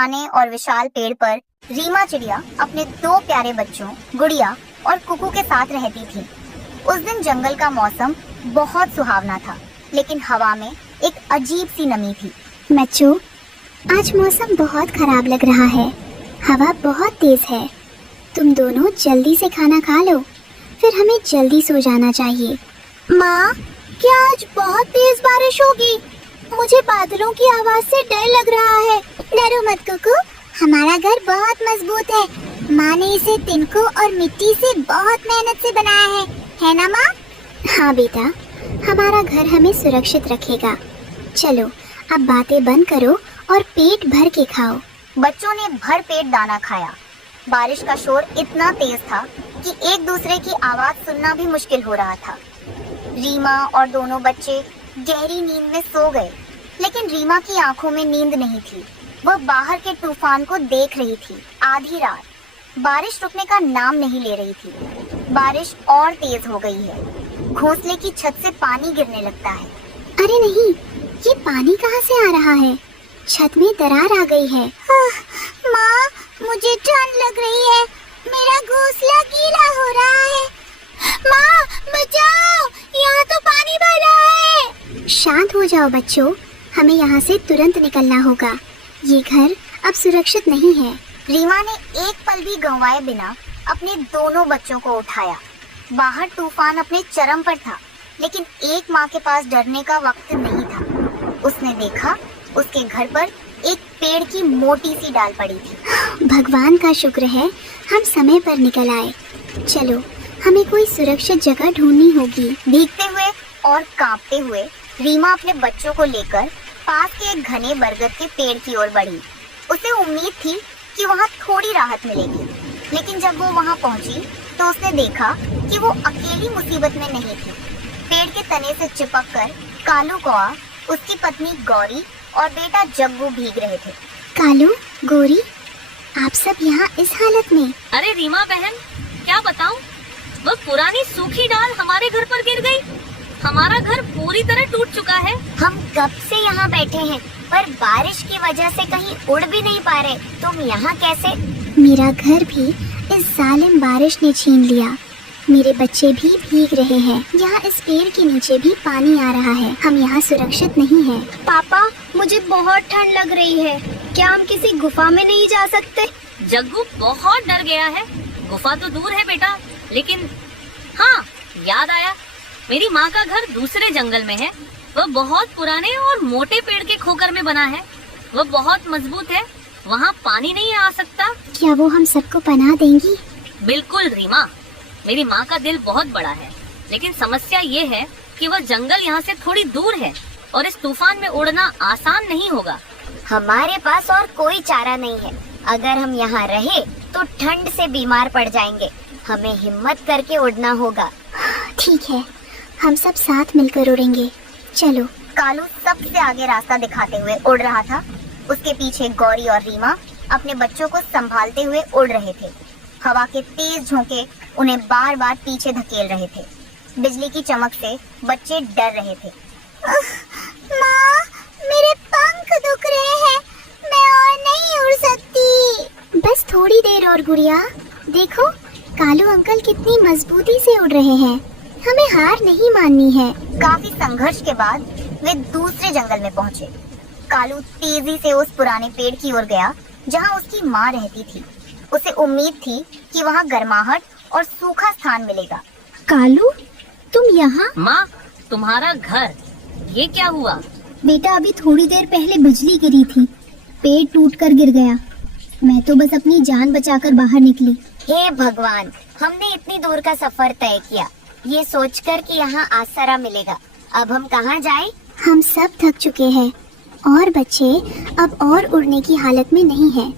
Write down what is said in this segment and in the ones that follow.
पुराने और विशाल पेड़ पर रीमा चिड़िया अपने दो प्यारे बच्चों गुड़िया और कुकू के साथ रहती थी। उस दिन जंगल का मौसम बहुत सुहावना था, लेकिन हवा में एक अजीब सी नमी थी। बच्चों, आज मौसम बहुत खराब लग रहा है। हवा बहुत तेज है। तुम दोनों जल्दी से खाना खा लो, फिर हमें जल्दी सो जाना चाहिए। माँ, क्या आज बहुत तेज बारिश होगी? मुझे बादलों की आवाज से डर लग रहा है। डरो मत कुकू, हमारा घर बहुत मजबूत है। माँ ने इसे तिनकों और मिट्टी से बहुत मेहनत से बनाया है ना माँ? हाँ बेटा, हमारा घर हमें सुरक्षित रखेगा। चलो अब बातें बंद करो और पेट भर के खाओ। बच्चों ने भर पेट दाना खाया। बारिश का शोर इतना तेज था कि एक दूसरे की आवाज सुनना भी मुश्किल हो रहा था। रीमा और दोनों बच्चे गहरी नींद में सो गए, लेकिन रीमा की आंखों में नींद नहीं थी। वह बाहर के तूफान को देख रही थी। आधी रात, बारिश रुकने का नाम नहीं ले रही थी। बारिश और तेज हो गई है। घोंसले की छत से पानी गिरने लगता है। अरे नहीं, ये पानी कहाँ से आ रहा है? छत में दरार आ गई है। माँ, मुझे ठंड लग रही है। मेरा घोंसला गीला हो रहा है। माँ, बचाओ, यहाँ तो पानी भर रहा है। शांत हो जाओ बच्चों, हमें यहाँ से तुरंत निकलना होगा। ये घर अब सुरक्षित नहीं है। रीमा ने एक पल भी गंवाए बिना अपने दोनों बच्चों को उठाया। बाहर तूफान अपने चरम पर था, लेकिन एक माँ के पास डरने का वक्त नहीं था। उसने देखा, उसके घर पर एक पेड़ की मोटी सी डाल पड़ी थी। भगवान का शुक्र है हम समय पर निकल आए। चलो, हमें कोई सुरक्षित जगह ढूंढनी होगी। भीगते हुए और कांपते हुए रीमा अपने बच्चों को लेकर पास के एक घने बरगद के पेड़ की ओर बढ़ी। उसे उम्मीद थी कि वहाँ थोड़ी राहत मिलेगी, लेकिन जब वो वहाँ पहुँची तो उसने देखा कि वो अकेली मुसीबत में नहीं थी। पेड़ के तने से चिपककर कालू कौआ, उसकी पत्नी गौरी और बेटा जग्गू भीग रहे थे। कालू, गौरी, आप सब यहाँ इस हालत में? अरे रीमा बहन, क्या बताऊं, वो पुरानी सूखी डाल हमारे घर पर गिर गई। हमारा घर पूरी तरह टूट चुका है। हम कब से यहाँ बैठे हैं, पर बारिश की वजह से कहीं उड़ भी नहीं पा रहे। तुम यहाँ कैसे? मेरा घर भी इस जालिम बारिश ने छीन लिया। मेरे बच्चे भी भीग रहे हैं। यहाँ इस पेड़ के नीचे भी पानी आ रहा है। हम यहाँ सुरक्षित नहीं हैं। पापा, मुझे बहुत ठंड लग रही है। क्या हम किसी गुफा में नहीं जा सकते? जग्गू बहुत डर गया है। गुफा तो दूर है बेटा, लेकिन हाँ, याद आया, मेरी माँ का घर दूसरे जंगल में है। वह बहुत पुराने और मोटे पेड़ के खोखर में बना है। वह बहुत मजबूत है। वहाँ पानी नहीं आ सकता। क्या वो हम सबको पनाह देंगी? बिल्कुल रीमा, मेरी माँ का दिल बहुत बड़ा है, लेकिन समस्या ये है कि वह जंगल यहाँ से थोड़ी दूर है और इस तूफान में उड़ना आसान नहीं होगा। हमारे पास और कोई चारा नहीं है। अगर हम यहाँ रहे तो ठंड से बीमार पड़ जाएंगे। हमें हिम्मत करके उड़ना होगा। ठीक है, हम सब साथ मिलकर उड़ेंगे। चलो। कालू सबसे आगे रास्ता दिखाते हुए उड़ रहा था। उसके पीछे गौरी और रीमा अपने बच्चों को संभालते हुए उड़ रहे थे। हवा के तेज झोंके उन्हें बार बार पीछे धकेल रहे थे। बिजली की चमक से बच्चे डर रहे थे। माँ, मेरे पंख दुख रहे हैं। मैं और नहीं उड़ सकती। बस थोड़ी देर और गुड़िया। देखो, कालू अंकल कितनी मजबूती से उड़ रहे हैं। हमें हार नहीं माननी है। काफी संघर्ष के बाद वे दूसरे जंगल में पहुँचे। कालू तेजी से उस पुराने पेड़ की ओर गया जहाँ उसकी माँ रहती थी। उसे उम्मीद थी कि वहाँ गर्माहट और सूखा स्थान मिलेगा। कालू, तुम यहाँ? माँ, तुम्हारा घर, ये क्या हुआ? बेटा, अभी थोड़ी देर पहले बिजली गिरी थी। पेड़ टूटकर गिर गया। मैं तो बस अपनी जान बचाकर बाहर निकली। हे भगवान, हमने इतनी दूर का सफर तय किया, ये सोचकर कि यहाँ आसरा मिलेगा। अब हम कहाँ जाएं? हम सब थक चुके हैं और बच्चे अब और उड़ने की हालत में नहीं हैं।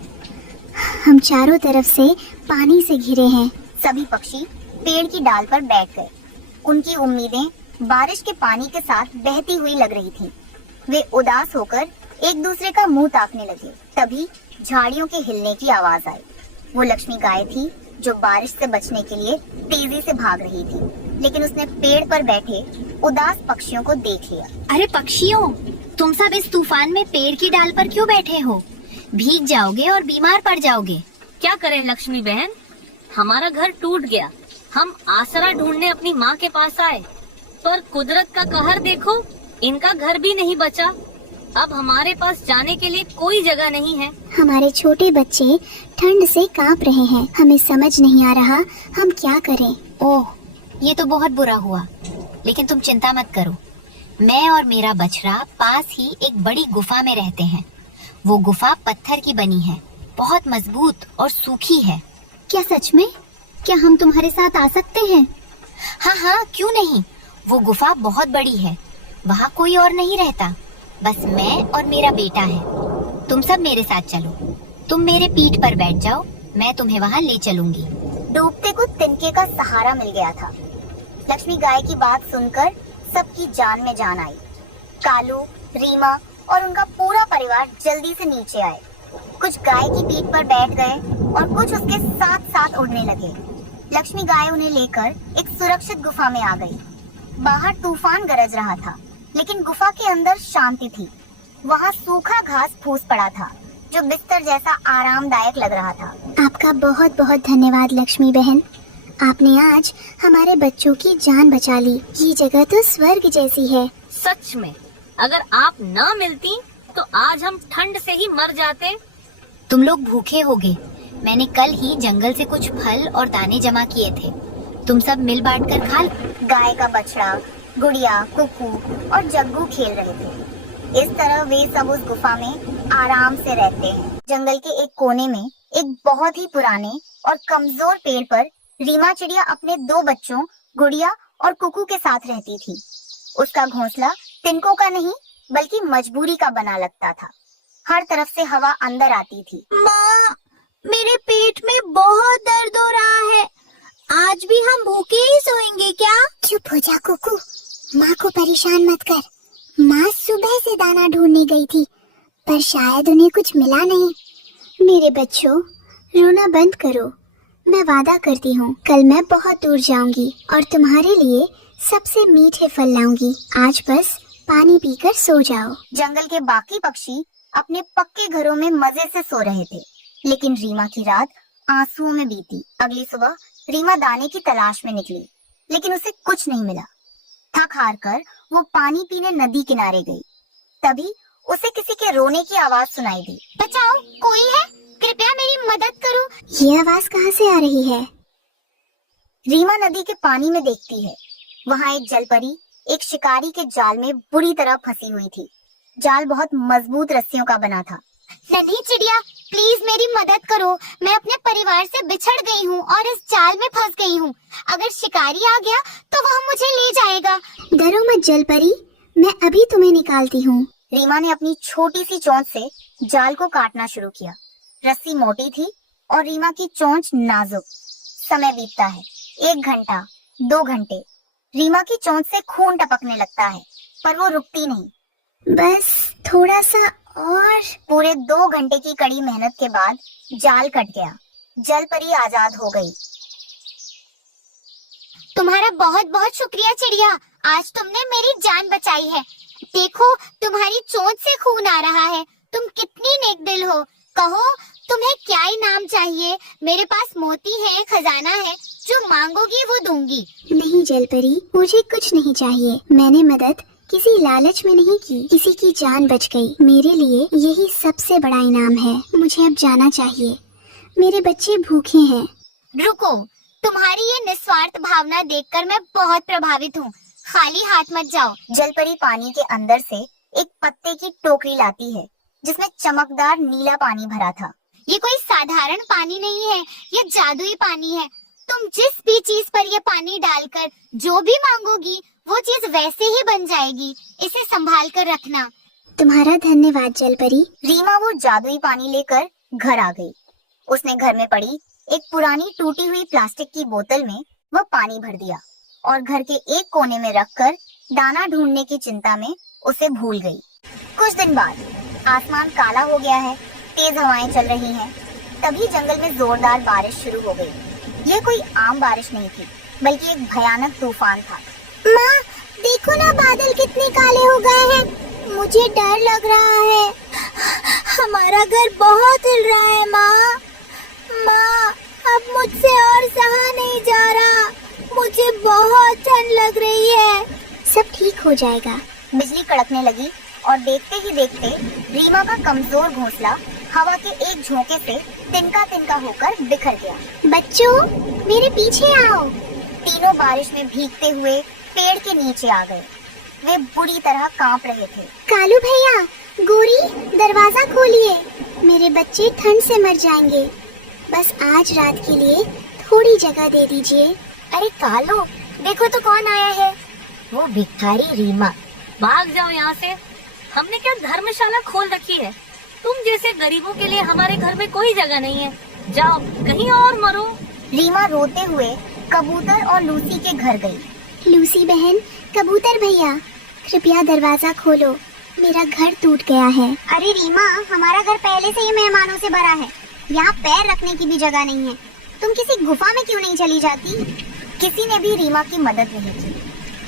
हम चारों तरफ से पानी से घिरे हैं। सभी पक्षी पेड़ की डाल पर बैठ गए। उनकी उम्मीदें बारिश के पानी के साथ बहती हुई लग रही थीं। वे उदास होकर एक दूसरे का मुंह ताकने लगे। तभी झाड़ियों के हिलने की आवाज आई। वो लक्ष्मी गाय थी जो बारिश से बचने के लिए तेजी से भाग रही थी, लेकिन उसने पेड़ पर बैठे उदास पक्षियों को देख लिया। अरे पक्षियों, तुम सब इस तूफान में पेड़ की डाल पर क्यों बैठे हो? भीग जाओगे और बीमार पड़ जाओगे। क्या करें लक्ष्मी बहन, हमारा घर टूट गया। हम आसरा ढूंढने अपनी माँ के पास आए, पर कुदरत का कहर देखो, इनका घर भी नहीं बचा। अब हमारे पास जाने के लिए कोई जगह नहीं है। हमारे छोटे बच्चे ठंड से कांप रहे हैं। हमें समझ नहीं आ रहा हम क्या करें। ओह, ये तो बहुत बुरा हुआ, लेकिन तुम चिंता मत करो। मैं और मेरा बछड़ा पास ही एक बड़ी गुफा में रहते हैं। वो गुफा पत्थर की बनी है, बहुत मजबूत और सूखी है। क्या सच में? क्या हम तुम्हारे साथ आ सकते हैं? हाँ हाँ, क्यों नहीं। वो गुफा बहुत बड़ी है, वहाँ कोई और नहीं रहता, बस मैं और मेरा बेटा है। तुम सब मेरे साथ चलो। तुम मेरे पीठ पर बैठ जाओ, मैं तुम्हें वहाँ ले चलूंगी। डूबते को तिनके का सहारा मिल गया था। लक्ष्मी गाय की बात सुनकर सबकी जान में जान आई। कालू, रीमा और उनका पूरा परिवार जल्दी से नीचे आए। कुछ गाय की पीठ पर बैठ गए और कुछ उसके साथ साथ उड़ने लगे। लक्ष्मी गाय उन्हें लेकर एक सुरक्षित गुफा में आ गई। बाहर तूफान गरज रहा था, लेकिन गुफा के अंदर शांति थी। वहाँ सूखा घास फूस पड़ा था, जो बिस्तर जैसा आरामदायक लग रहा था। आपका बहुत बहुत धन्यवाद लक्ष्मी बहन। आपने आज हमारे बच्चों की जान बचा ली। ये जगह तो स्वर्ग जैसी है। सच में, अगर आप न मिलती तो आज हम ठंड से ही मर जाते। तुम लोग भूखे होगे। मैंने कल ही जंगल से कुछ फल और दाने जमा किए थे, तुम सब मिल बांट कर खा लो। गाय का बछड़ा, गुड़िया, कुकू और जग्गू खेल रहे थे। इस तरह वे सब उस गुफा में आराम से रहते हैं। जंगल के एक कोने में एक बहुत ही पुराने और कमजोर पेड़ पर रीमा चिड़िया अपने 2 बच्चों गुड़िया और कुकू के साथ रहती थी। उसका घोंसला तिनकों का नहीं बल्कि मजबूरी का बना लगता था। हर तरफ से हवा अंदर आती थी। माँ, मेरे पेट में बहुत दर्द हो रहा है। आज भी हम भूखे ही सोएंगे क्या? चुप हो जा कुकू, माँ को परेशान मत कर। माँ सुबह से दाना ढूंढने गई थी, पर शायद उन्हें कुछ मिला नहीं। मेरे बच्चों, रोना बंद करो। मैं वादा करती हूँ, कल मैं बहुत दूर जाऊंगी और तुम्हारे लिए सबसे मीठे फल लाऊंगी। आज बस पानी पीकर सो जाओ। जंगल के बाकी पक्षी अपने पक्के घरों में मजे से सो रहे थे, लेकिन रीमा की रात आंसुओं में बीती। अगली सुबह रीमा दाने की तलाश में निकली, लेकिन उसे कुछ नहीं मिला। थक हार कर वो पानी पीने नदी किनारे गई। तभी उसे किसी के रोने की आवाज सुनाई दी। बचाओ, कोई है? कृपया मेरी मदद करो। ये आवाज कहाँ से आ रही है? रीमा नदी के पानी में देखती है। वहाँ एक जलपरी एक शिकारी के जाल में बुरी तरह फंसी हुई थी। जाल बहुत मजबूत रस्सियों का बना था। नन्ही चिड़िया, प्लीज मेरी मदद करो। मैं अपने परिवार से बिछड़ गई हूँ और इस जाल में फंस गई हूँ। अगर शिकारी आ गया तो वह मुझे ले जाएगा। डरो मत जलपरी, मैं अभी तुम्हें निकालती हूँ। रीमा ने अपनी छोटी सी चोंच से जाल को काटना शुरू किया। रस्सी मोटी थी और रीमा की चोंच नाजुक। समय बीतता है, 1 घंटा, 2 घंटे। रीमा की चोंच से खून टपकने लगता है, पर वो रुकती नहीं। बस थोड़ा सा और। पूरे 2 घंटे की कड़ी मेहनत के बाद जाल कट गया। जलपरी आजाद हो गई। तुम्हारा बहुत बहुत शुक्रिया चिड़िया, आज तुमने मेरी जान बचाई है। देखो, तुम्हारी चोंच से खून आ रहा है। तुम कितनी नेक दिल हो। कहो, तुम्हें क्या इनाम चाहिए? मेरे पास मोती है, खजाना है, जो मांगोगी वो दूंगी। नहीं जलपरी, मुझे कुछ नहीं चाहिए। मैंने मदद किसी लालच में नहीं की, किसी की जान बच गई। मेरे लिए यही सबसे बड़ा इनाम है। मुझे अब जाना चाहिए, मेरे बच्चे भूखे हैं। रुको, तुम्हारी ये निस्वार्थ भावना देखकर मैं बहुत प्रभावित हूँ। खाली हाथ मत जाओ। जलपरी पानी के अंदर से एक पत्ते की टोकरी लाती है, जिसमें चमकदार नीला पानी भरा था। ये कोई साधारण पानी नहीं है, ये जादुई पानी है। तुम जिस भी चीज पर ये पानी डालकर जो भी मांगोगी वो चीज वैसे ही बन जाएगी। इसे संभाल कर रखना। तुम्हारा धन्यवाद जलपरी। रीमा वो जादुई पानी लेकर घर आ गई। उसने घर में पड़ी एक पुरानी टूटी हुई प्लास्टिक की बोतल में वह पानी भर दिया और घर के एक कोने में रखकर दाना ढूंढने की चिंता में उसे भूल गई। कुछ दिन बाद आसमान काला हो गया है, तेज हवाएं चल रही हैं। तभी जंगल में जोरदार बारिश शुरू हो गई। यह कोई आम बारिश नहीं थी, बल्कि एक भयानक तूफान था। माँ, देखो ना, बादल कितने काले हो गए हैं। मुझे डर लग रहा है। हमारा घर बहुत हिल रहा है माँ। माँ, अब मुझसे और सहा नहीं जा रहा। मुझे बहुत ठंड लग रही है। सब ठीक हो जाएगा। बिजली कड़कने लगी और देखते ही देखते रीमा का कमजोर घोंसला हवा के एक झोंके से तिनका तिनका होकर बिखर गया। बच्चों, मेरे पीछे आओ। तीनों बारिश में भीगते हुए पेड़ के नीचे आ गए। वे बुरी तरह कांप रहे थे। कालू भैया, गोरी, दरवाजा खोलिए। मेरे बच्चे ठंड से मर जाएंगे। बस आज रात के लिए थोड़ी जगह दे दीजिए। अरे कालू, देखो तो कौन आया है। वो भिखारी रीमा। भाग जाओ यहाँ से। हमने क्या धर्मशाला खोल रखी है? तुम जैसे गरीबों के लिए हमारे घर में कोई जगह नहीं है। जाओ कहीं और मरो। रीमा रोते हुए कबूतर और लूसी के घर गई। लूसी बहन, कबूतर भैया, कृपया दरवाजा खोलो। मेरा घर टूट गया है। अरे रीमा, हमारा घर पहले से ही मेहमानों से भरा है। यहाँ पैर रखने की भी जगह नहीं है। तुम किसी गुफा में क्यों नहीं चली जाती? किसी ने भी रीमा की मदद नहीं की।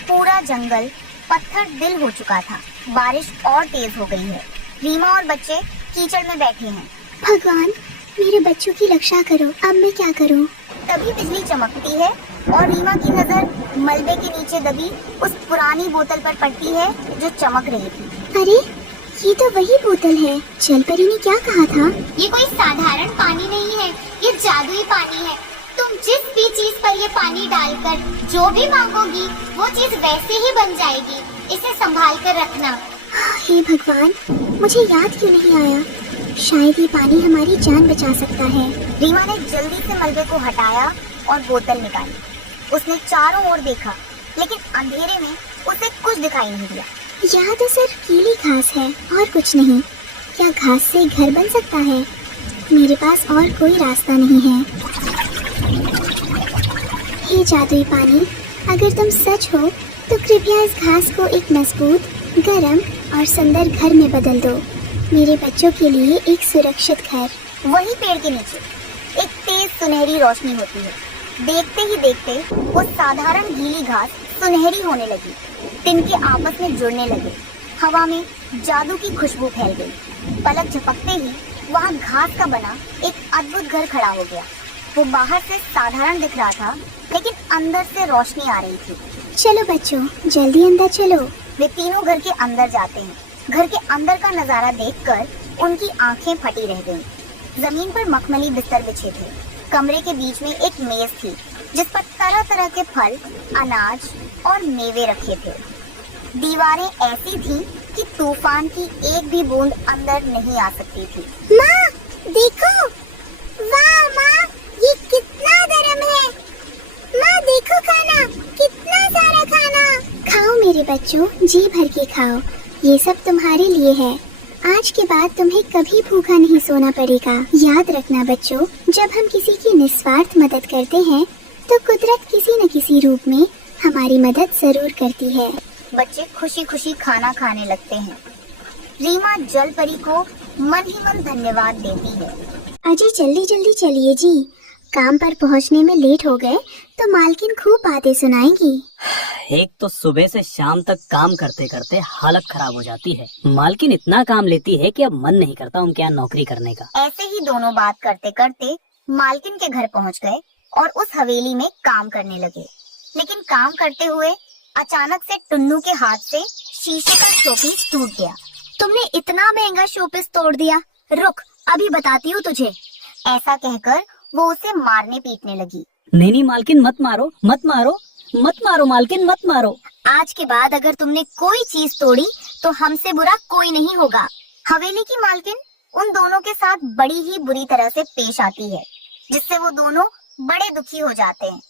पूरा जंगल पत्थर दिल हो चुका था। बारिश और तेज हो गई है। रीमा और बच्चे कीचड़ में बैठे हैं। भगवान, मेरे बच्चों की रक्षा करो। अब मैं क्या करूं? तभी बिजली चमकती है और रीमा की नजर मलबे के नीचे दबी उस पुरानी बोतल पर पड़ती है जो चमक रही थी। अरे, ये तो वही बोतल है। जलपरी ने क्या कहा था? ये कोई साधारण पानी नहीं है, ये जादुई पानी है। तुम जिस भी चीज पर ये पानी डालकर जो भी मांगोगी वो चीज वैसे ही बन जाएगी। इसे संभाल कर रखना। हे भगवान, मुझे याद क्यों नहीं आया? शायद ये पानी हमारी जान बचा सकता है। रीमा ने जल्दी से मलबे को हटाया और बोतल निकाली। उसने चारों ओर देखा, लेकिन अंधेरे में उसे कुछ दिखाई नहीं दिया। यहाँ तो सिर्फ गीली घास है और कुछ नहीं। क्या घास से घर बन सकता है? मेरे पास और कोई रास्ता नहीं है। हे जादुई पानी, अगर तुम सच हो तो कृपया इस घास को एक मजबूत, गर्म और सुंदर घर में बदल दो। मेरे बच्चों के लिए एक सुरक्षित घर। वहीं पेड़ के नीचे एक तेज सुनहरी रोशनी होती है। देखते ही देखते वो साधारण गीली घास सुनहरी होने लगी। तिनके आपस में जुड़ने लगे। हवा में जादू की खुशबू फैल गई। पलक झपकते ही वहाँ घास का बना एक अद्भुत घर खड़ा हो गया। वो बाहर से साधारण दिख रहा था, लेकिन अंदर से रोशनी आ रही थी। चलो बच्चों, जल्दी अंदर चलो। वे तीनों घर के अंदर जाते हैं। घर के अंदर का नजारा देखकर उनकी आंखें फटी रह गईं। जमीन पर मखमली बिस्तर बिछे थे। कमरे के बीच में एक मेज थी जिस पर तरह तरह के फल, अनाज और मेवे रखे थे। दीवारें ऐसी थीं कि तूफान की एक भी बूंद अंदर नहीं आ सकती थी। माँ, देखो। वाह माँ, ये कितना गर्म है। माँ देखो खाना, कितना सारा खाना। खाओ मेरे बच्चों, जी भर के खाओ। ये सब तुम्हारे लिए है। आज के बाद तुम्हें कभी भूखा नहीं सोना पड़ेगा। याद रखना बच्चों, जब हम किसी की निस्वार्थ मदद करते हैं तो कुदरत किसी न किसी रूप में हमारी मदद जरूर करती है। बच्चे खुशी खुशी खाना खाने लगते हैं। रीमा जल परी को मन ही मन धन्यवाद देती है। अजी जल्दी जल्दी चलिए जी, काम पर पहुंचने में लेट हो गए तो मालकिन खूब बातें सुनाएंगी। एक तो सुबह से शाम तक काम करते करते हालत खराब हो जाती है। मालकिन इतना काम लेती है कि अब मन नहीं करता उनके यहाँ नौकरी करने का। ऐसे ही दोनों बात करते करते मालकिन के घर पहुंच गए और उस हवेली में काम करने लगे। लेकिन काम करते हुए अचानक से टुन्नू के हाथ से शीशे का शोपीस टूट गया। तुमने इतना महंगा शोपीस तोड़ दिया। रुक, अभी बताती हूँ तुझे। ऐसा कहकर वो उसे मारने पीटने लगी। नहीं नहीं मालकिन, मत मारो मत मारो मत मारो मालकिन, मत मारो। आज के बाद अगर तुमने कोई चीज तोड़ी तो हमसे बुरा कोई नहीं होगा। हवेली की मालकिन उन दोनों के साथ बड़ी ही बुरी तरह से पेश आती है, जिससे वो दोनों बड़े दुखी हो जाते हैं।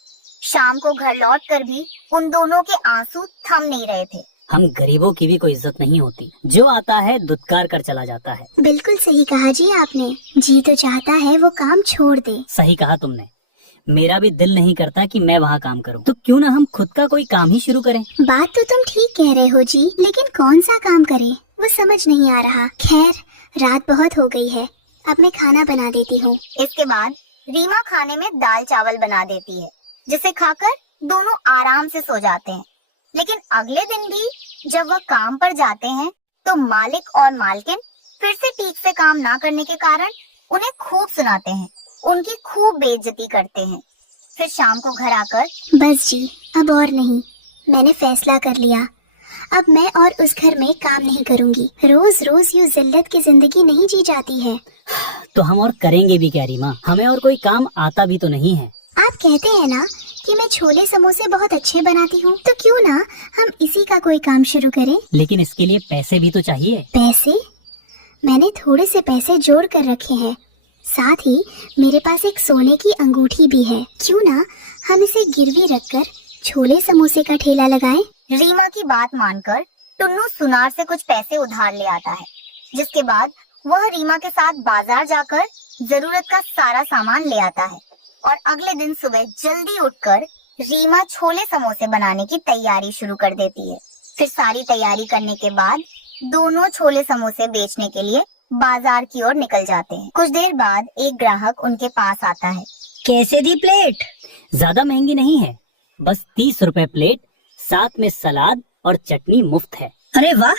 शाम को घर लौटकर भी उन दोनों के आंसू थम नहीं रहे थे। हम गरीबों की भी कोई इज्जत नहीं होती। जो आता है दुत्कार कर चला जाता है। बिल्कुल सही कहा जी आपने। जी तो चाहता है वो काम छोड़ दे। सही कहा तुमने। मेरा भी दिल नहीं करता कि मैं वहाँ काम करूँ, तो क्यों ना हम खुद का कोई काम ही शुरू करें। बात तो तुम ठीक कह रहे हो जी, लेकिन कौन सा काम करें वो समझ नहीं आ रहा। खैर, रात बहुत हो गई है, अब मैं खाना बना देती हूँ। इसके बाद रीमा खाने में दाल चावल बना देती है, जिसे खाकर दोनों आराम से सो जाते हैं। लेकिन अगले दिन भी जब वह काम पर जाते हैं तो मालिक और मालकिन फिर से ठीक से काम ना करने के कारण उन्हें खूब सुनाते हैं, उनकी खूब बेइज्जती करते हैं। फिर शाम को घर आकर बस जी, अब और नहीं, मैंने फैसला कर लिया। अब मैं और उस घर में काम नहीं करूंगी। रोज रोज यूं जिल्लत की जिंदगी नहीं जी जाती है। तो हम और करेंगे भी क्या रीमा, हमें और कोई काम आता भी तो नहीं है। आप कहते हैं ना कि मैं छोले समोसे बहुत अच्छे बनाती हूँ, तो क्यों ना हम इसी का कोई काम शुरू करें। लेकिन इसके लिए पैसे भी तो चाहिए। पैसे? मैंने थोड़े से पैसे जोड़ कर रखे हैं, साथ ही मेरे पास एक सोने की अंगूठी भी है। क्यों ना हम इसे गिरवी रखकर छोले समोसे का ठेला लगाएं। रीमा की बात मानकर टुन्नू सुनार से कुछ पैसे उधार ले आता है, जिसके बाद वह रीमा के साथ बाजार जाकर जरूरत का सारा सामान ले आता है और अगले दिन सुबह जल्दी उठकर रीमा छोले समोसे बनाने की तैयारी शुरू कर देती है। फिर सारी तैयारी करने के बाद दोनों छोले समोसे बेचने के लिए बाजार की ओर निकल जाते हैं। कुछ देर बाद एक ग्राहक उनके पास आता है। कैसे दी प्लेट? ज्यादा महंगी नहीं है, बस 30 रुपए प्लेट, साथ में सलाद और चटनी मुफ्त है। अरे वाह,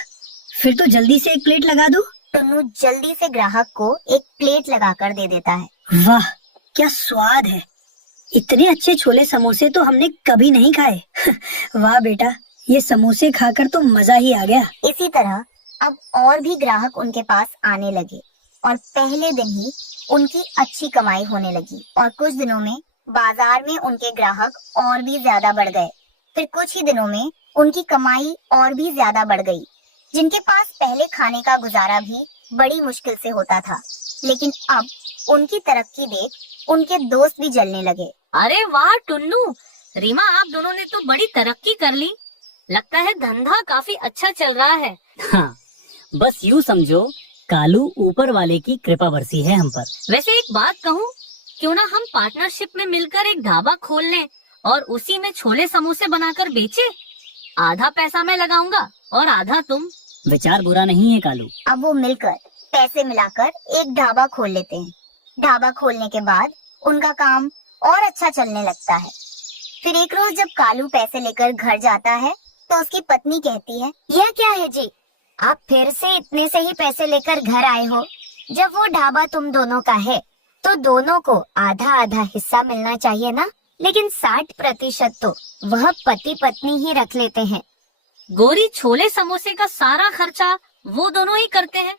फिर तो जल्दी से एक प्लेट लगा दो। टुन्नू जल्दी से ग्राहक को एक प्लेट लगाकर दे देता है। वाह, क्या स्वाद है! इतने अच्छे छोले समोसे तो हमने कभी नहीं खाए। वाह बेटा, ये समोसे खाकर तो मजा ही आ गया। इसी तरह अब और भी ग्राहक उनके पास आने लगे और पहले दिन ही उनकी अच्छी कमाई होने लगी और कुछ दिनों में बाजार में उनके ग्राहक और भी ज्यादा बढ़ गए। फिर कुछ ही दिनों में उनकी कमाई और भी ज्यादा बढ़ गई। जिनके पास पहले खाने का गुजारा भी बड़ी मुश्किल से होता था, लेकिन अब उनकी तरक्की देख उनके दोस्त भी जलने लगे। अरे वाह टुन्नू, रीमा आप दोनों ने तो बड़ी तरक्की कर ली। लगता है धंधा काफी अच्छा चल रहा है। हाँ, बस यूँ समझो कालू ऊपर वाले की कृपा बरसी है हम पर। वैसे एक बात कहूँ, क्यों ना हम पार्टनरशिप में मिलकर एक ढाबा खोल लें और उसी में छोले समोसे बनाकर बेचे। आधा पैसा मैं लगाऊंगा और आधा तुम। विचार बुरा नहीं है कालू। अब वो मिलकर पैसे मिलाकर एक ढाबा खोल लेते हैं। ढाबा खोलने के बाद उनका काम और अच्छा चलने लगता है। फिर एक रोज जब कालू पैसे लेकर घर जाता है तो उसकी पत्नी कहती है, यह क्या है जी, आप फिर से इतने से ही पैसे लेकर घर आए हो? जब वो ढाबा तुम दोनों का है तो दोनों को आधा आधा हिस्सा मिलना चाहिए ना। लेकिन 60% तो वह पति पत्नी ही रख लेते हैं। गोरी, छोले समोसे का सारा खर्चा वो दोनों ही करते हैं,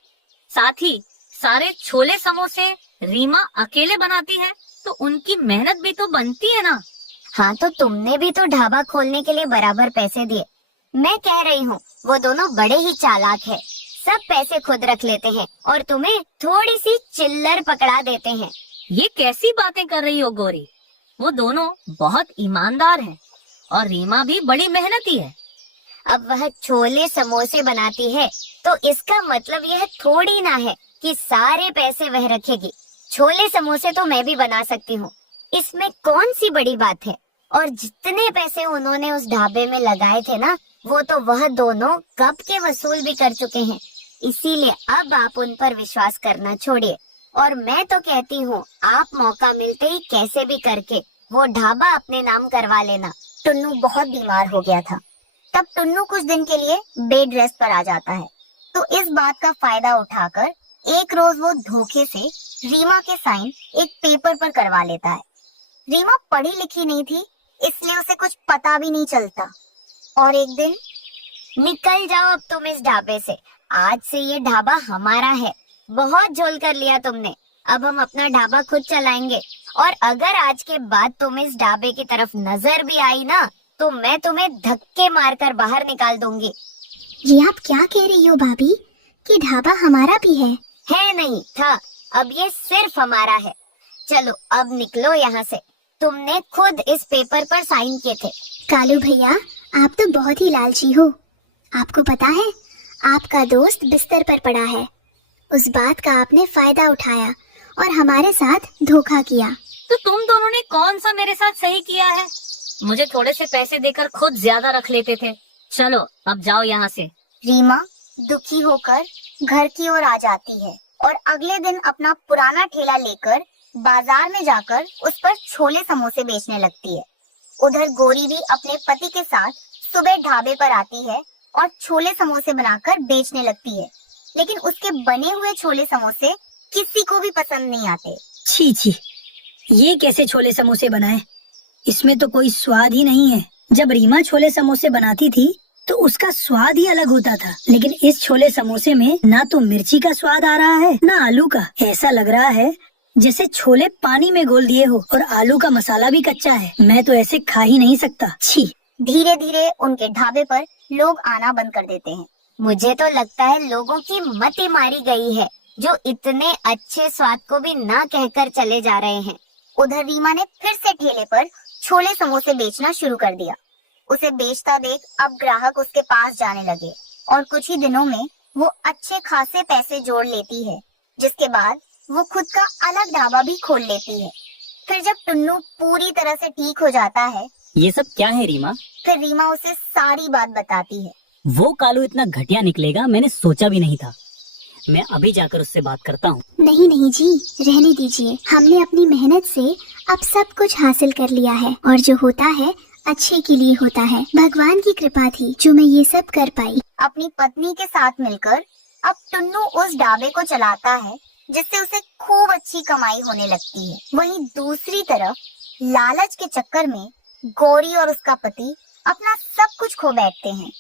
साथ ही सारे छोले समोसे रीमा अकेले बनाती है, तो उनकी मेहनत भी तो बनती है ना। हाँ, तो तुमने भी तो ढाबा खोलने के लिए बराबर पैसे दिए। मैं कह रही हूँ वो दोनों बड़े ही चालाक है, सब पैसे खुद रख लेते हैं और तुम्हें थोड़ी सी चिल्लर पकड़ा देते हैं। ये कैसी बातें कर रही हो गोरी? वो दोनों बहुत ईमानदार हैं और रीमा भी बड़ी मेहनती है। अब वह छोले समोसे बनाती है तो इसका मतलब यह थोड़ी ना है कि सारे पैसे वह रखेगी। छोले समोसे तो मैं भी बना सकती हूँ, इसमें कौन सी बड़ी बात है। और जितने पैसे उन्होंने उस ढाबे में लगाए थे ना, वो तो वह दोनों कब के वसूल भी कर चुके हैं। इसीलिए अब आप उन पर विश्वास करना छोड़िए और मैं तो कहती हूँ आप मौका मिलते ही कैसे भी करके वो ढाबा अपने नाम करवा लेना। टुन्नू बहुत बीमार हो गया था। तब टुन्नू कुछ दिन के लिए बेड रेस्ट पर आ जाता है, तो इस बात का फायदा उठाकर एक रोज वो धोखे से रीमा के साइन एक पेपर पर करवा लेता है। रीमा पढ़ी लिखी नहीं थी, इसलिए उसे कुछ पता भी नहीं चलता। और एक दिन, निकल जाओ अब तुम इस ढाबे से, आज से ये ढाबा हमारा है। बहुत झोल कर लिया तुमने, अब हम अपना ढाबा खुद चलाएंगे। और अगर आज के बाद तुम इस ढाबे की तरफ नजर भी आई ना, तो मैं तुम्हें धक्के मारकर बाहर निकाल दूंगी। ये आप क्या कह रही हो भाभी कि ढाबा हमारा भी है? नहीं था, अब ये सिर्फ हमारा है। चलो अब निकलो यहाँ से, तुमने खुद इस पेपर पर साइन किए थे। कालू भैया, आप तो बहुत ही लालची हो। आपको पता है आपका दोस्त बिस्तर पर पड़ा है, उस बात का आपने फायदा उठाया और हमारे साथ धोखा किया। तो तुम दोनों ने कौन सा मेरे साथ सही किया है? मुझे थोड़े से पैसे देकर खुद ज्यादा रख लेते थे। चलो अब जाओ यहाँ से। रीमा दुखी होकर घर की ओर आ जाती है और अगले दिन अपना पुराना ठेला लेकर बाजार में जाकर उस पर छोले समोसे बेचने लगती है। उधर गोरी भी अपने पति के साथ सुबह ढाबे पर आती है और छोले समोसे बनाकर बेचने लगती है। लेकिन उसके बने हुए छोले समोसे किसी को भी पसंद नहीं आते। छी छी, ये कैसे छोले समोसे बनाए? इसमें तो कोई स्वाद ही नहीं है। जब रीमा छोले समोसे बनाती थी तो उसका स्वाद ही अलग होता था, लेकिन इस छोले समोसे में ना तो मिर्ची का स्वाद आ रहा है ना आलू का। ऐसा लग रहा है जैसे छोले पानी में घोल दिए हो और आलू का मसाला भी कच्चा है। मैं तो ऐसे खा ही नहीं सकता। छी। धीरे धीरे उनके ढाबे पर लोग आना बंद कर देते हैं। मुझे तो लगता है लोगों की मति मारी गई है, जो इतने अच्छे स्वाद को भी ना कहकर चले जा रहे हैं। उधर रीमा ने फिर से ठेले पर छोले समोसे बेचना शुरू कर दिया। उसे बेचता देख अब ग्राहक उसके पास जाने लगे और कुछ ही दिनों में वो अच्छे खासे पैसे जोड़ लेती है, जिसके बाद वो खुद का अलग ढाबा भी खोल लेती है। फिर जब टुन्नू पूरी तरह से ठीक हो जाता है, ये सब क्या है रीमा? फिर रीमा उसे सारी बात बताती है। वो कालू इतना घटिया निकलेगा मैंने सोचा भी नहीं था। मैं अभी जाकर उससे बात करता हूँ। नहीं नहीं जी, रहने दीजिए। हमने अपनी मेहनत से अब सब कुछ हासिल कर लिया है और जो होता है अच्छे के लिए होता है। भगवान की कृपा थी जो मैं ये सब कर पाई। अपनी पत्नी के साथ मिलकर अब टुन्नू उस ढाबे को चलाता है, जिससे उसे खूब अच्छी कमाई होने लगती है। वहीं दूसरी तरफ लालच के चक्कर में गौरी और उसका पति अपना सब कुछ खो बैठते हैं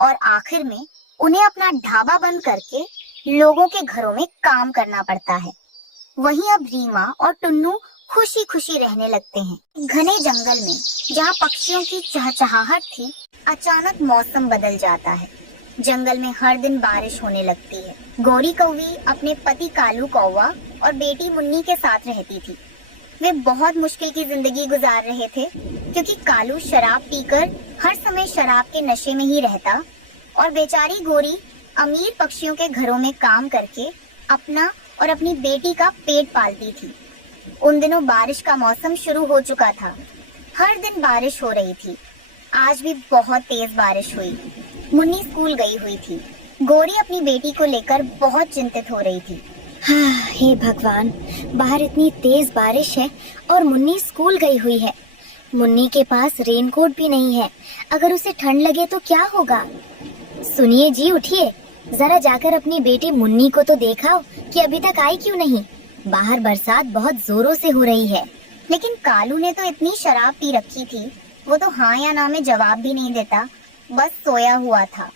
और आखिर में उन्हें अपना ढाबा बंद करके लोगों के घरों में काम करना पड़ता है। वहीं अब रीमा और टुन्नू खुशी खुशी रहने लगते हैं। घने जंगल में जहाँ पक्षियों की चहचहाहट थी, अचानक मौसम बदल जाता है। जंगल में हर दिन बारिश होने लगती है। गौरी कौवी अपने पति कालू कौवा और बेटी मुन्नी के साथ रहती थी। वे बहुत मुश्किल की जिंदगी गुजार रहे थे, क्योंकि कालू शराब पीकर हर समय शराब के नशे में ही रहता और बेचारी गौरी अमीर पक्षियों के घरों में काम करके अपना और अपनी बेटी का पेट पालती थी। उन दिनों बारिश का मौसम शुरू हो चुका था। हर दिन बारिश हो रही थी। आज भी बहुत तेज बारिश हुई। मुन्नी स्कूल गई हुई थी। गौरी अपनी बेटी को लेकर बहुत चिंतित हो रही थी। हाँ, हे भगवान, बाहर इतनी तेज बारिश है और मुन्नी स्कूल गई हुई है। मुन्नी के पास रेनकोट भी नहीं है। अगर उसे ठंड लगे तो क्या होगा? सुनिए जी, उठिए, जरा जाकर अपनी बेटी मुन्नी को तो देखाओ कि अभी तक आई क्यों नहीं। बाहर बरसात बहुत जोरों से हो रही है। लेकिन कालू ने तो इतनी शराब पी रखी थी, वो तो हाँ या ना में जवाब भी नहीं देता, बस सोया हुआ था।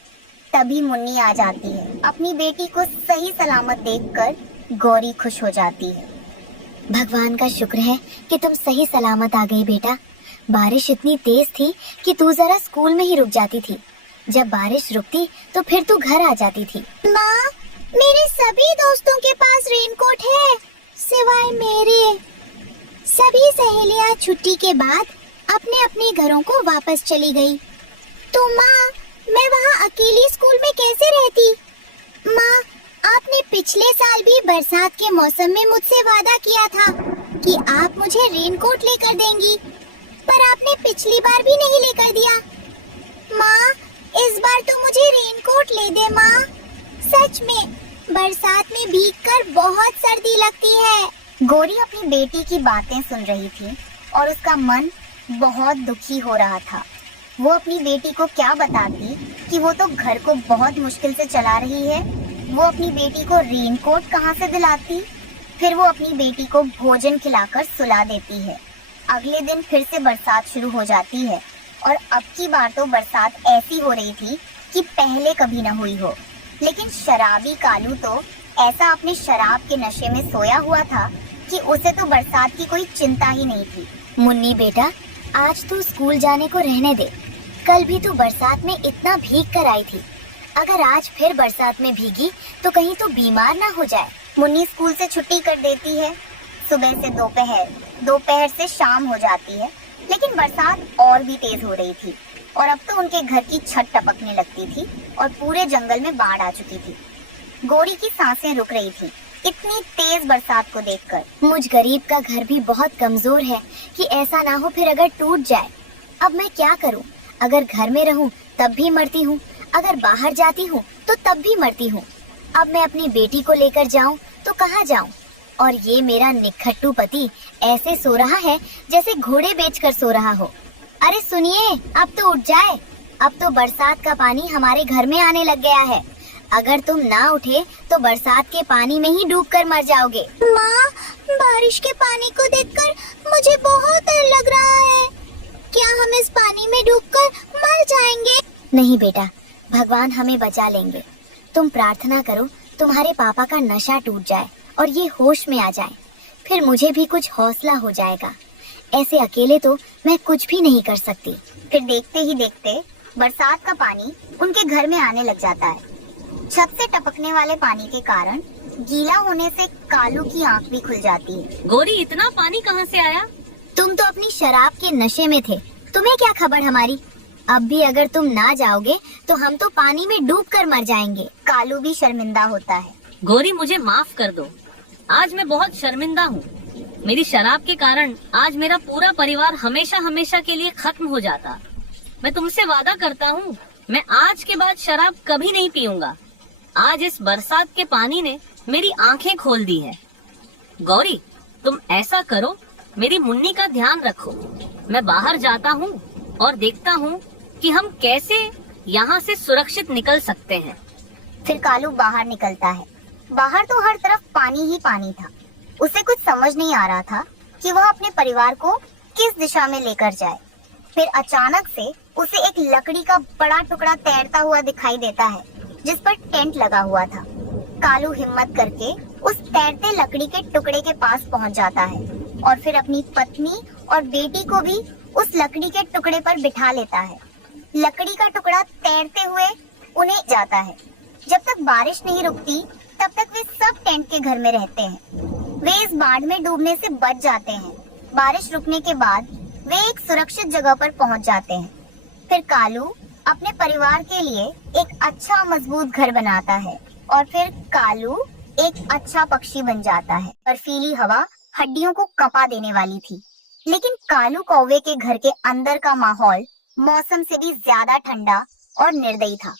तभी मुन्नी आ जाती है। अपनी बेटी को सही सलामत देखकर गौरी खुश हो जाती है। भगवान का शुक्र है कि तुम सही सलामत आ गई बेटा। बारिश इतनी तेज थी कि तू जरा स्कूल में ही रुक जाती थी। जब बारिश रुकती तो फिर तू घर आ जाती थी। माँ, मेरे सभी दोस्तों के पास रेनकोट है, सिवाय मेरे। सभी सहेलियां छुट्टी के बाद अपने अपने घरों को वापस चली गई। तो माँ, मैं वहाँ अकेली स्कूल में कैसे रहती? माँ, आपने पिछले साल भी बरसात के मौसम में मुझसे वादा किया था कि आप मुझे रेनकोट लेकर देंगी, पर आपने पिछली बार भी नहीं लेकर दिया। माँ, इस बार तो मुझे रेनकोट ले दे माँ। सच में बरसात में भीगकर बहुत सर्दी लगती है। गौरी अपनी बेटी की बातें सुन रही थी और उसका मन बहुत दुखी हो रहा था। वो अपनी बेटी को क्या बताती कि वो तो घर को बहुत मुश्किल से चला रही है। वो अपनी बेटी को रेनकोट कहाँ से दिलाती? फिर वो अपनी बेटी को भोजन खिलाकर सुला देती है। अगले दिन फिर से बरसात शुरू हो जाती है और अब की बार तो बरसात ऐसी हो रही थी कि पहले कभी न हुई हो। लेकिन शराबी कालू तो ऐसा अपने शराब के नशे में सोया हुआ था कि उसे तो बरसात की कोई चिंता ही नहीं थी। मुन्नी बेटा, आज तू स्कूल जाने को रहने दे। कल भी तू बरसात में इतना भीग कर आई थी। अगर आज फिर बरसात में भीगी तो कहीं तो बीमार ना हो जाए। मुन्नी स्कूल से छुट्टी कर देती है। सुबह से दोपहर, दोपहर से शाम हो जाती है, लेकिन बरसात और भी तेज हो रही थी और अब तो उनके घर की छत टपकने लगती थी और पूरे जंगल में बाढ़ आ चुकी थी। गौरी की सांसें रुक रही थी इतनी तेज बरसात को देखकर। मुझ गरीब का घर भी बहुत कमजोर है कि ऐसा ना हो फिर अगर टूट जाए। अब मैं क्या करूं? अगर घर में रहूं तब भी मरती हूं, अगर बाहर जाती हूं तो तब भी मरती हूं। अब मैं अपनी बेटी को लेकर जाऊं तो कहाँ जाऊं? और ये मेरा निखट्टू पति ऐसे सो रहा है जैसे घोड़े बेचकर सो रहा हो। अरे सुनिए, अब तो उठ जाए। अब तो बरसात का पानी हमारे घर में आने लग गया है। अगर तुम ना उठे तो बरसात के पानी में ही डूबकर मर जाओगे। माँ, बारिश के पानी को देखकर मुझे बहुत डर लग रहा है। क्या हम इस पानी में डूबकर मर जाएंगे? नहीं बेटा, भगवान हमें बचा लेंगे। तुम प्रार्थना करो तुम्हारे पापा का नशा टूट जाए और ये होश में आ जाए, फिर मुझे भी कुछ हौसला हो जाएगा। ऐसे अकेले तो मैं कुछ भी नहीं कर सकती। फिर देखते ही देखते बरसात का पानी उनके घर में आने लग जाता है। छत से टपकने वाले पानी के कारण गीला होने से कालू की आंख भी खुल जाती है। गौरी, इतना पानी कहाँ से आया? तुम तो अपनी शराब के नशे में थे, तुम्हें क्या खबर हमारी। अब भी अगर तुम ना जाओगे तो हम तो पानी में डूबकर मर जाएंगे। कालू भी शर्मिंदा होता है। गौरी, मुझे माफ कर दो, आज मैं बहुत शर्मिंदा हूँ। मेरी शराब के कारण आज मेरा पूरा परिवार हमेशा हमेशा के लिए खत्म हो जाता। मैं तुमसे वादा करता हूँ, मैं आज के बाद शराब कभी नहीं पीऊंगा। आज इस बरसात के पानी ने मेरी आंखें खोल दी है। गौरी, तुम ऐसा करो, मेरी मुन्नी का ध्यान रखो। मैं बाहर जाता हूँ और देखता हूँ कि हम कैसे यहाँ से सुरक्षित निकल सकते हैं। फिर कालू बाहर निकलता है। बाहर तो हर तरफ पानी ही पानी था। उसे कुछ समझ नहीं आ रहा था कि वह अपने परिवार को किस दिशा में लेकर जाए। फिर अचानक से उसे एक लकड़ी का बड़ा टुकड़ा तैरता हुआ दिखाई देता है, जिस पर टेंट लगा हुआ था। कालू हिम्मत करके उस तैरते लकड़ी के टुकड़े के पास पहुंच जाता है और फिर अपनी पत्नी और बेटी को भी उस लकड़ी के टुकड़े पर बिठा लेता है। लकड़ी का टुकड़ा तैरते हुए उन्हें जाता है। जब तक बारिश नहीं रुकती तब तक वे सब टेंट के घर में रहते हैं। वे इस बाढ़ में डूबने से बच जाते हैं। बारिश रुकने के बाद वे एक सुरक्षित जगह पर पहुंच जाते हैं। फिर कालू अपने परिवार के लिए एक अच्छा मजबूत घर बनाता है और फिर कालू एक अच्छा पक्षी बन जाता है। बर्फीली हवा हड्डियों को कपा देने वाली थी, लेकिन कालू कौवे के घर के अंदर का माहौल मौसम से भी ज्यादा ठंडा और निर्दयी था।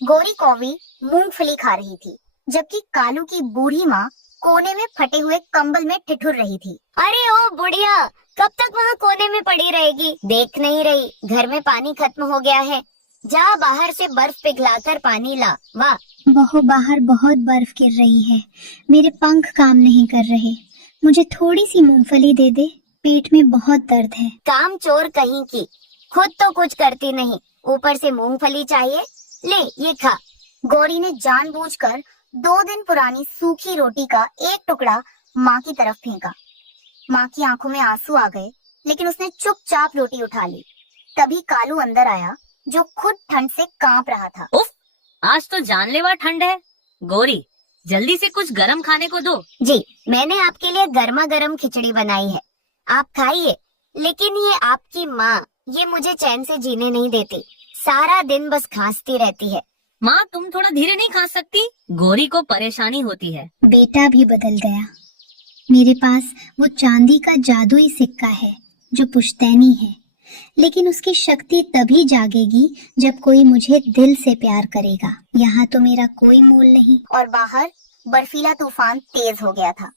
गोरी कौवी मूंगफली खा रही थी, जबकि कालू की बूढ़ी माँ कोने में फटे हुए कंबल में ठिठुर रही थी। अरे ओ बुढ़िया, कब तक वहाँ कोने में पड़ी रहेगी? देख नहीं रही घर में पानी खत्म हो गया है? जा बाहर से बर्फ पिघलाकर पानी ला। वाह, बहू, बाहर बहुत बर्फ गिर रही है। मेरे पंख काम नहीं कर रहे। मुझे थोड़ी सी मूंगफली दे दे, पेट में बहुत दर्द है। काम चोर कहीं की, खुद तो कुछ करती नहीं, ऊपर से मूंगफली चाहिए। ले ये खा। गौरी ने जानबूझकर 2 दिन पुरानी सूखी रोटी का एक टुकड़ा माँ की तरफ फेंका। माँ की आंखों में आंसू आ गए, लेकिन उसने चुपचाप रोटी उठा ली। तभी कालू अंदर आया, जो खुद ठंड से कांप रहा था। उफ, आज तो जानलेवा ठंड है। गौरी, जल्दी से कुछ गरम खाने को दो। जी, मैंने आपके लिए गर्मा गर्म खिचड़ी बनाई है, आप खाइए। लेकिन ये आपकी माँ, ये मुझे चैन से जीने नहीं देती। सारा दिन बस खांसती रहती है। माँ, तुम थोड़ा धीरे नहीं खा सकती? गौरी को परेशानी होती है। बेटा भी बदल गया। मेरे पास वो चांदी का जादुई सिक्का है जो पुश्तैनी है, लेकिन उसकी शक्ति तभी जागेगी जब कोई मुझे दिल से प्यार करेगा। यहाँ तो मेरा कोई मोल नहीं। और बाहर बर्फीला तूफान तेज हो गया था।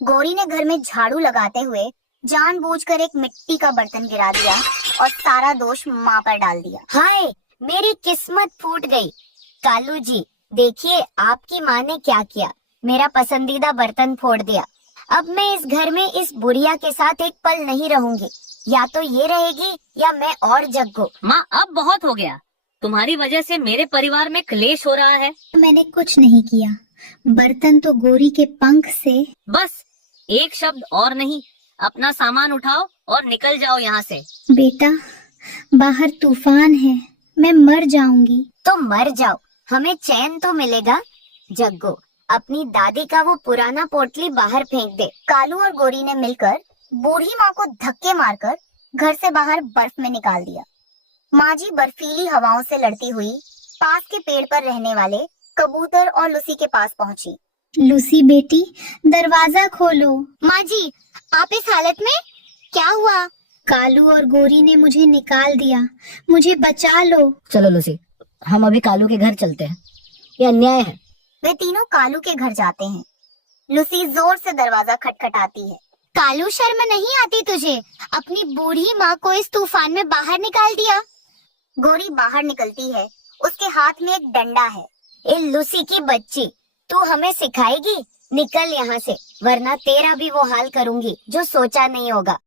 गौरी ने घर में झाड़ू लगाते हुए जानबूझकर एक मिट्टी का बर्तन गिरा दिया और सारा दोष माँ पर डाल दिया। हाय, मेरी किस्मत फूट गई। कालू जी, देखिए आपकी माँ ने क्या किया, मेरा पसंदीदा बर्तन फोड़ दिया। अब मैं इस घर में इस बुढ़िया के साथ एक पल नहीं रहूंगी। या तो ये रहेगी या मैं और जग्गू। माँ, अब बहुत हो गया। तुम्हारी वजह से मेरे परिवार में क्लेश हो रहा है। मैंने कुछ नहीं किया। बर्तन तो गोरी के पंख से। बस एक शब्द और नहीं, अपना सामान उठाओ और निकल जाओ यहाँ से। बेटा, बाहर तूफान है, मैं मर जाऊंगी। तो मर जाओ, हमें चैन तो मिलेगा। जग्गू, अपनी दादी का वो पुराना पोटली बाहर फेंक दे। कालू और गोरी ने मिलकर बूढ़ी माँ को धक्के मारकर घर से बाहर बर्फ में निकाल दिया। माँ जी बर्फीली हवाओं से लड़ती हुई पास के पेड़ पर रहने वाले कबूतर और लूसी के पास पहुँची। लूसी बेटी, दरवाजा खोलो। माँ जी, आप इस हालत में? क्या हुआ? कालू और गोरी ने मुझे निकाल दिया, मुझे बचा लो। चलो लूसी, हम अभी कालू के घर चलते हैं, ये अन्याय है। वे तीनों कालू के घर जाते हैं। लूसी जोर से दरवाजा खटखटाती है। कालू, शर्म नहीं आती तुझे? अपनी बूढ़ी माँ को इस तूफान में बाहर निकाल दिया। गोरी बाहर निकलती है, उसके हाथ में एक डंडा है। ए लूसी की बच्ची, तू हमें सिखाएगी? निकल यहाँ से, वरना तेरा भी वो हाल करूंगी जो सोचा नहीं होगा।